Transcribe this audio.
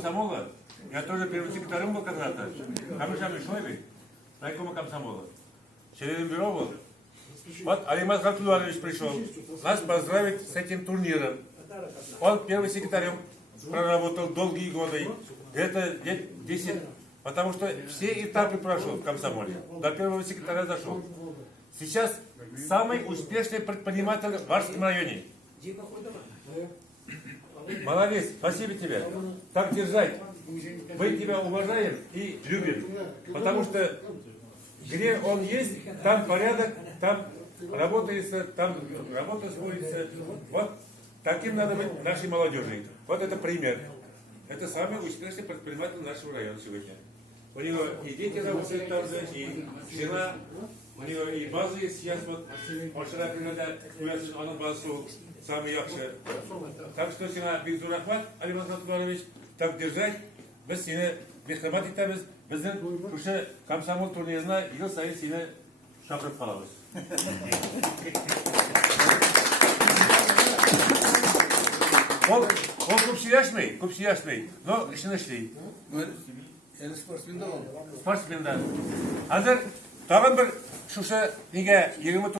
Комсомола. Я тоже первым секретарем был когда-то. Камышами Шойбе, райкома комсомола. Членом бюро был. Вот Алимаз Гатуларович пришел нас поздравить с этим турниром. Он первым секретарем проработал долгие годы. Где-то лет 10. Потому что все этапы прошел в комсомоле. До первого секретаря зашел. Сейчас самый успешный предприниматель в Варском районе. Молодец, спасибо тебе. Так держать. Мы тебя уважаем и любим. Потому что где он есть, там порядок, там работается, там работа сводится. Вот таким надо быть нашей молодежи. Вот это пример. Это самый успешный предприниматель нашего района сегодня. У него и дети работают там же, и жена, у него и база есть сейчас вот. Он вчера приглядал, он базу самый yaxşı. Так что сена бик зур рахмат, Алимаз Гатуларович, так держать. Biz seni mehribat etamiz. Bizning o'sha komsomol turnirida yil sayin seni chaqirib qolamiz. Ol ko'p siyashmay, no ishini ishlaydi. Yani sportsmenda. Sportsmenda. Hozir tag'in bir shusha nega 20